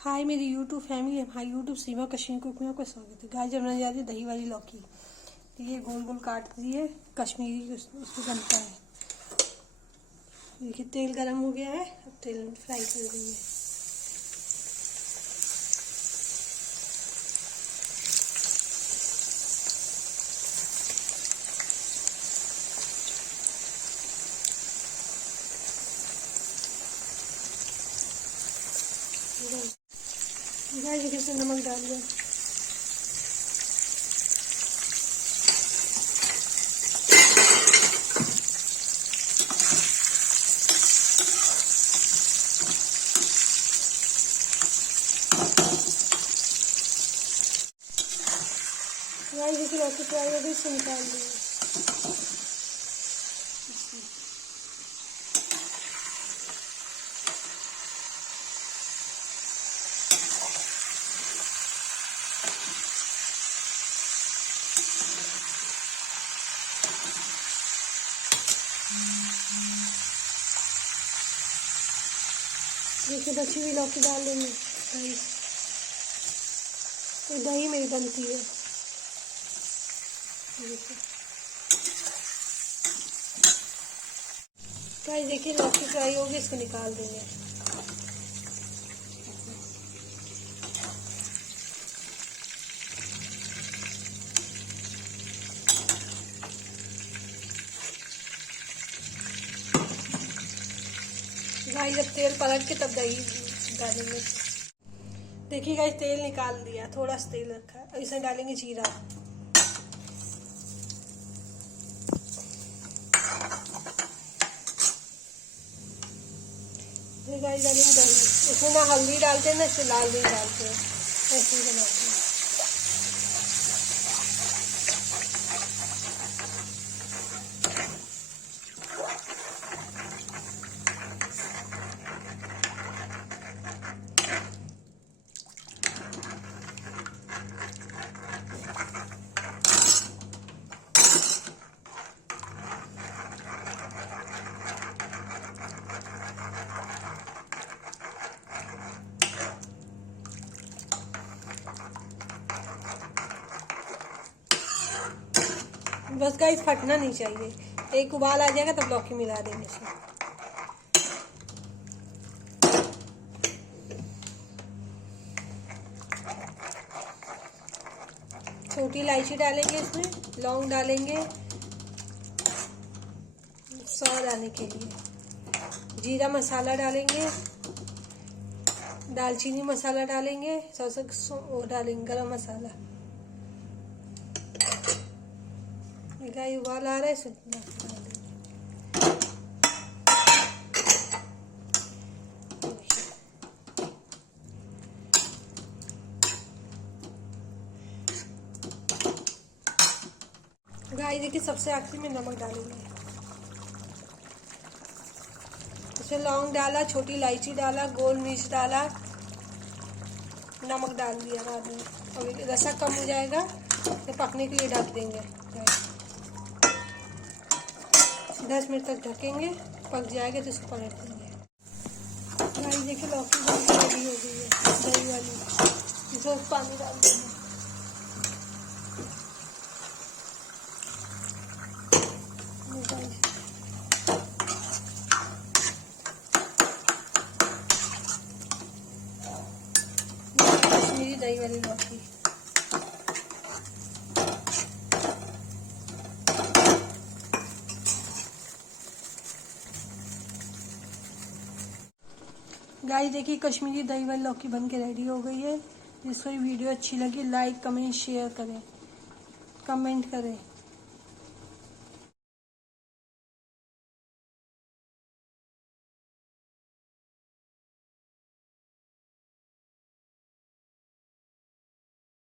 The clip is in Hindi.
हाय मेरी यूट्यूब फैमिली, हमारी यूट्यूब सीमा कश्मीर कुक में आपका स्वागत है। गाइस जब बनाने जा रही है दही वाली लौकी। तो ये गोल गोल काट दिए कश्मीरी उसको बनता है। देखिए तेल गरम हो गया है, अब तेल फ्राई कर रही है। गाइस देखिए इसमें नमक डाल दिया। गाइस देखिए लौकी फ्राई हो गई, इससे निकाल दिया। देखिए बची हुई लौकी डाल देंगे। तो दही मेरी बनती है। गाइस देखिए लौकी फ्राई होगी, इसको निकाल देंगे। गाइस जब तेल पलट के तब दही डालेंगे। देखिए गाइस तेल निकाल दिया, थोड़ा सा तेल रखा है, अब इसमें डालेंगे जीरा। फिर गाइस डालेंगे दही। इसमें ना हल्दी डालते हैं ना इसमें लाल मिर्च डालते हैं, ऐसे ही बनाते हैं। बस गाइस फटना नहीं चाहिए, एक उबाल आ जाएगा तब लौकी मिला देंगे इसमें। छोटी इलायची डालेंगे इसमें, लौंग डालेंगे स्वाद आने के लिए, जीरा मसाला डालेंगे, दालचीनी मसाला डालेंगे, वो डालेंगे गरम मसाला। गाइस उबाल आ रहा है, गाइस देखिए सबसे आखिरी में नमक डालेंगे। इसमें लौंग डाला, छोटी इलायची डाला, गोल मिर्च डाला, नमक डाल दिया बाद में। और रसा कम हो जाएगा तो पकने के लिए ढक देंगे। 10 मिनट तक ढकेंगे, पक जाएगा तो इसको पलट देंगे। गाइस देखिए लौकी रेडी हो गई है दही वाली। इसमें पानी डाल देंगे। कश्मीरी दही वाली लौकी। गाइस देखिए कश्मीरी दही वाली लौकी बन के रेडी हो गई है। जिसको ये वीडियो अच्छी लगी लाइक कमेंट शेयर करें, कमेंट करें।